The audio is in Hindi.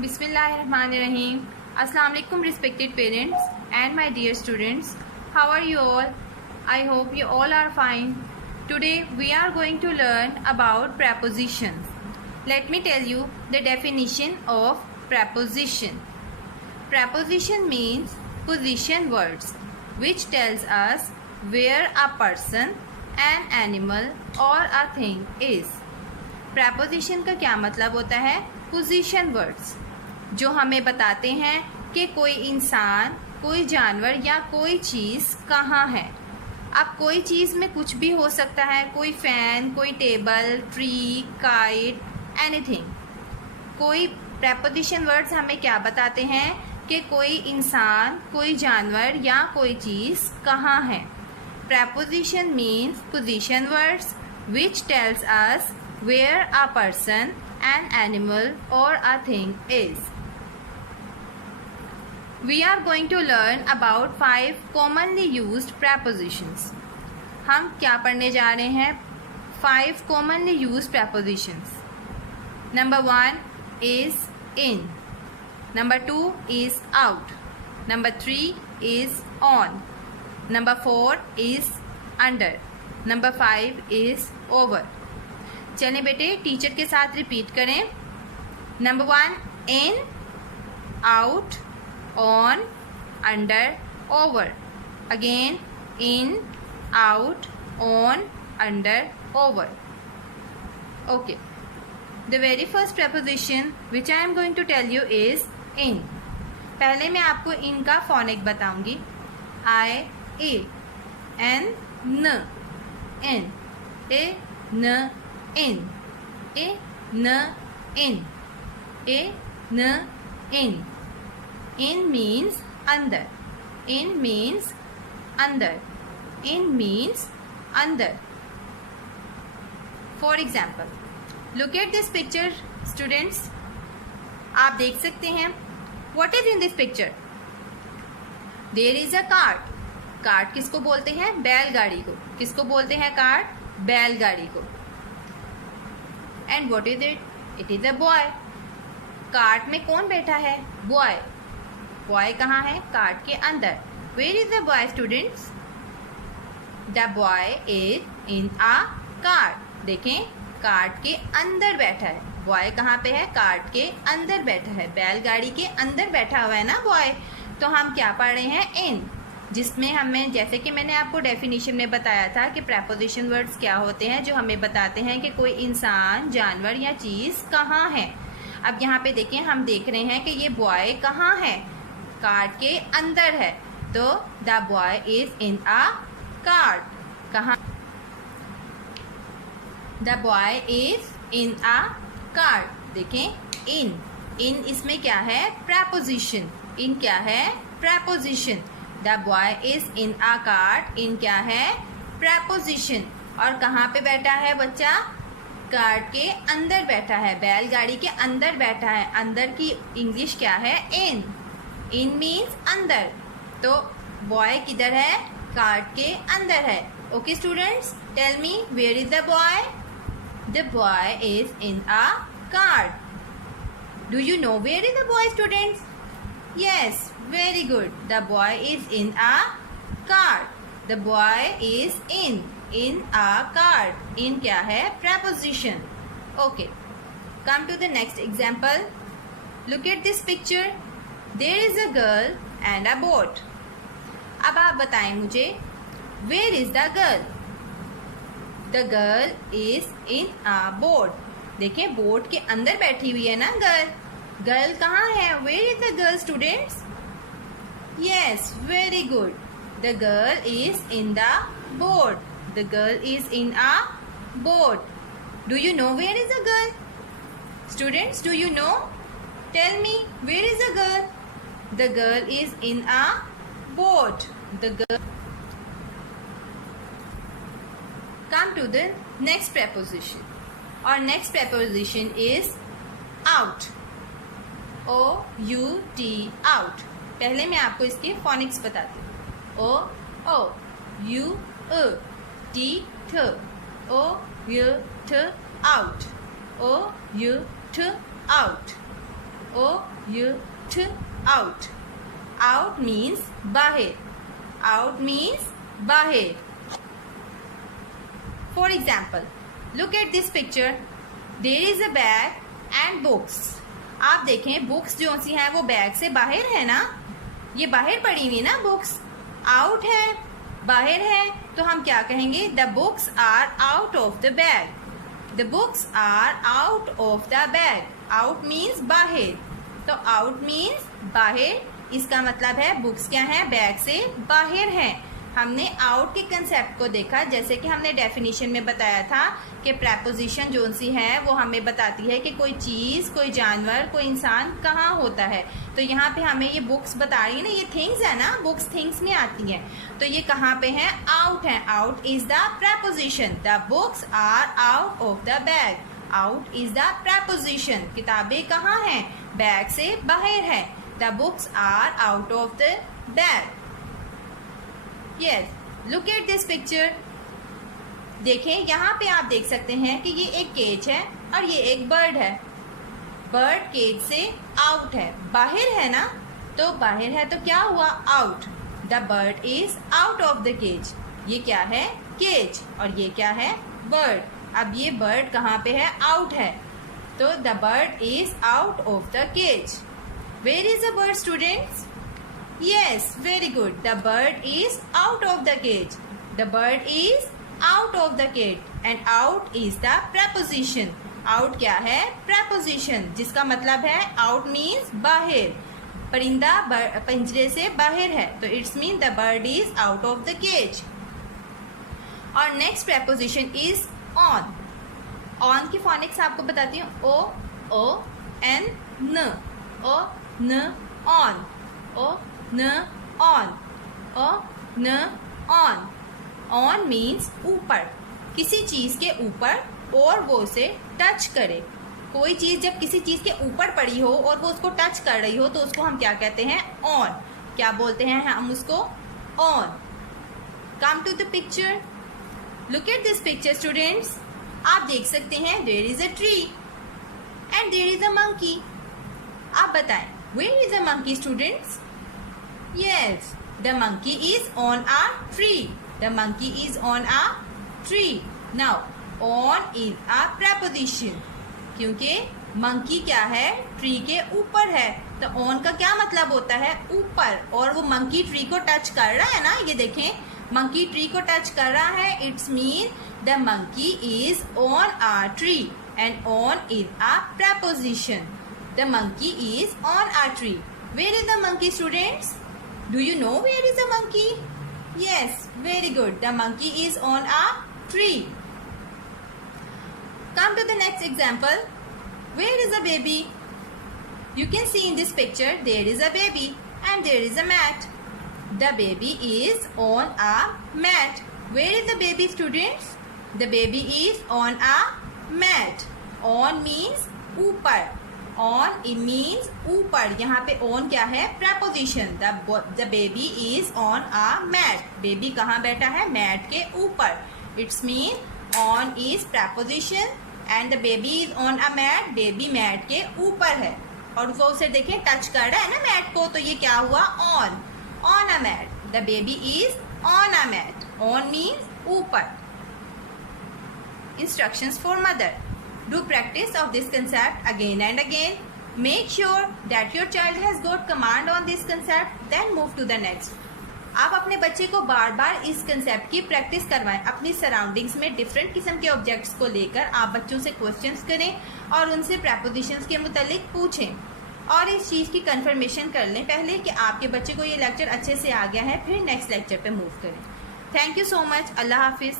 Bismillahirrahmanirrahim. Assalamu alaikum respected parents and my dear students. How are you all? I hope you all are fine. Today we are going to learn about prepositions. Let me tell you the definition of preposition. Preposition means position words which tells us where a person, an animal or a thing is. Preposition का क्या मतलब होता है? पोजीशन वर्ड्स जो हमें बताते हैं कि कोई इंसान, कोई जानवर या कोई चीज़ कहाँ है. अब कोई चीज़ में कुछ भी हो सकता है, कोई फ़ैन, कोई टेबल, ट्री, काइट, एनीथिंग. कोई प्रेपोजिशन वर्ड्स हमें क्या बताते हैं कि कोई इंसान, कोई जानवर या कोई चीज़ कहाँ है. Preposition means position words which tells us where a person, an animal or a thing is. We are going to learn about 5 commonly used prepositions. हम क्या पढ़ने जा रहे हैं? 5 commonly used prepositions. Number 1 is in. Number 2 is out. Number 3 is on. Number 4 is under. Number 5 is over. चलें बेटे टीचर के साथ रिपीट करें. Number 1 in, out, on, under, over. Again in, out, on, under, over. Okay. The very first preposition which I am going to tell you is in. पहले मैं आपको इन का फोनिक बताऊंगी. आई ए एन न, इन, ए न, in, a n in, a n in. In means under, in means under, in means under. For example, look at this picture students. आप देख सकते हैं. What is in this picture? There is a cart. Cart किसको बोलते हैं? बैलगाड़ी को. किसको बोलते हैं कार्ट? बैलगाड़ी को. And what is it? It is a boy. Cart में कौन बैठा है? बॉय. बॉय कहाँ है? कार्ट के अंदर. Where is the boy students? The boy is in a cart. देखें कार्ट के अंदर बैठा है. बॉय कहाँ पे है? कार्ट के अंदर बैठा है. बैलगाड़ी के अंदर बैठा हुआ है ना बॉय. तो हम क्या पढ़ रहे हैं? इन. जिसमें हमें, जैसे कि मैंने आपको डेफिनेशन में बताया था कि प्रेपोजिशन वर्ड्स क्या होते हैं जो हमें बताते हैं कि कोई इंसान, जानवर या चीज़ कहाँ है. अब यहाँ पे देखें, हम देख रहे हैं कि ये बॉय कहाँ है? कार्ट के अंदर है. तो the boy is in a cart. कहाँ? The boy is in a cart. देखें इन. इन इसमें क्या है? प्रेपोजिशन. इन क्या है? Preposition. The boy is in a cart. In क्या है? प्रेपोजिशन. और कहाँ पे बैठा है बच्चा? कार्ट के अंदर बैठा है. बैलगाड़ी के अंदर बैठा है. अंदर की इंग्लिश क्या है? इन. इन मीन्स अंदर. तो बॉय किधर है? कार्ट के अंदर है. Okay students, tell me where is the boy? The boy is in a cart. Do you know where is the boy students? Yes, very good. The boy is in a cart. The boy is in a cart. In क्या है? Preposition. Okay. Come to the next example. Look at this picture. There is a girl and a boat. अब आप बताएं मुझे, where is the girl? The girl is in a boat. देखें बोट के अंदर बैठी हुई है ना गर्ल. गर्ल कहाँ है? Where is the girl students? Yes, very good. The girl is in the boat. The girl is in a boat. Do you know where is the girl? Students, do you know? Tell me, where is the girl? The girl is in a boat. The girl. Come to the next preposition. Our next preposition is out. O U T out. पहले मैं आपको इसके फोनिक्स बताती हूँ. O O U U T T O U T out. O U T out. O-U-T, out. Out means बाहर. Out means बाहर. For example, look at this picture. There is a bag and books. आप देखें बुक्स जो सी हैं वो बैग से बाहर है ना, ये बाहर पड़ी हुई ना बुक्स. आउट है, बाहर है, तो हम क्या कहेंगे? The books are out of the bag. The books are out of the bag. Out means बाहर. तो आउट मीन्स बाहर. इसका मतलब है बुक्स क्या है? बैग से बाहर है. हमने आउट के कंसेप्ट को देखा, जैसे कि हमने डेफिनेशन में बताया था कि प्रेपोजिशन जो सी है वो हमें बताती है कि कोई चीज़, कोई जानवर, कोई इंसान कहाँ होता है. तो यहाँ पे हमें ये बुक्स बता रही है ना, ये थिंग्स है ना, बुक्स थिंग्स में आती हैं. तो ये कहाँ पे है? आउट है. Out is the preposition. The books are out of the bag. Out is the preposition. किताबें कहाँ हैं? बैग से बाहर है. The books are out of the bag. Yes, look at this picture. देखें, यहाँ पे आप देख सकते हैं कि ये एक केज है और ये एक बर्ड है. बर्ड केज से आउट है, बाहर है ना, तो बाहर है तो क्या हुआ? Out. The bird is out of the cage. ये क्या है? केज. और ये क्या है? बर्ड. अब ये बर्ड कहाँ पे है? आउट है. तो the bird is out of the cage. Where is the bird, students? Yes, very good. The bird is out of the cage. The bird is out of the cage. And out is the preposition. Out क्या है? Preposition. जिसका मतलब है out means बाहर. परिंदा पिंजरे से बाहर है, तो it's mean the bird is out of the cage. और next preposition is on. On की phonics आपको बताती हूँ. O-O-N, N. O-N, on. O-N, on. O-N, on. On means ऊपर. किसी चीज के ऊपर और वो उसे टच करे. कोई चीज जब किसी चीज के ऊपर पड़ी हो और वो उसको टच कर रही हो तो उसको हम क्या कहते हैं? ऑन. क्या बोलते हैं हम उसको? On. Come to the picture. Look at this picture, students. आप देख सकते हैं there is a tree and there is a monkey. आप बताएं, where is a monkey, students? Yes, the monkey is on a tree. The monkey is on a tree. Now, on is a preposition. क्योंकि monkey क्या है? ट्री के ऊपर है. तो on का क्या मतलब होता है? ऊपर. और वो monkey ट्री को टच कर रहा है ना, ये देखें, monkey ट्री को टच कर रहा है. It's mean the monkey is on a tree. And on is a preposition. The monkey is on a tree. Where is the monkey, students? Do you know where is the monkey? Yes, very good. The monkey is on a tree. Come to the next example. Where is the baby? You can see in this picture there is a baby and there is a mat. The baby is on a mat. Where is the baby, students? The baby is on a mat. On means ऊपर. On it means ऊपर. यहाँ पे on क्या है? Preposition. The baby is on a mat. Baby कहाँ बैठा है? mat के ऊपर. It's mean on is preposition and the baby is on a mat. Baby mat के ऊपर है और वो उसे देखें टच कर रहा है ना mat को, तो ये क्या हुआ? On. On a mat. The baby is on a mat. On means ऊपर. Instructions for mother. Do practice of this concept again and again. Make sure that your child has got command on this concept. Then move to the next. आप अपने बच्चे को बार बार इस कंसेप्ट की प्रैक्टिस करवाएं. अपनी सराउंडिंग्स में डिफरेंट किस्म के ऑब्जेक्ट्स को लेकर आप बच्चों से क्वेश्चंस करें और उनसे प्रेपोजिशंस के मुतालिक पूछें और इस चीज़ की कंफर्मेशन कर लें पहले कि आपके बच्चे को ये लेक्चर अच्छे से आ गया है, फिर नेक्स्ट लेक्चर पे मूव करें. Thank you so much. अल्लाह हाफिज़.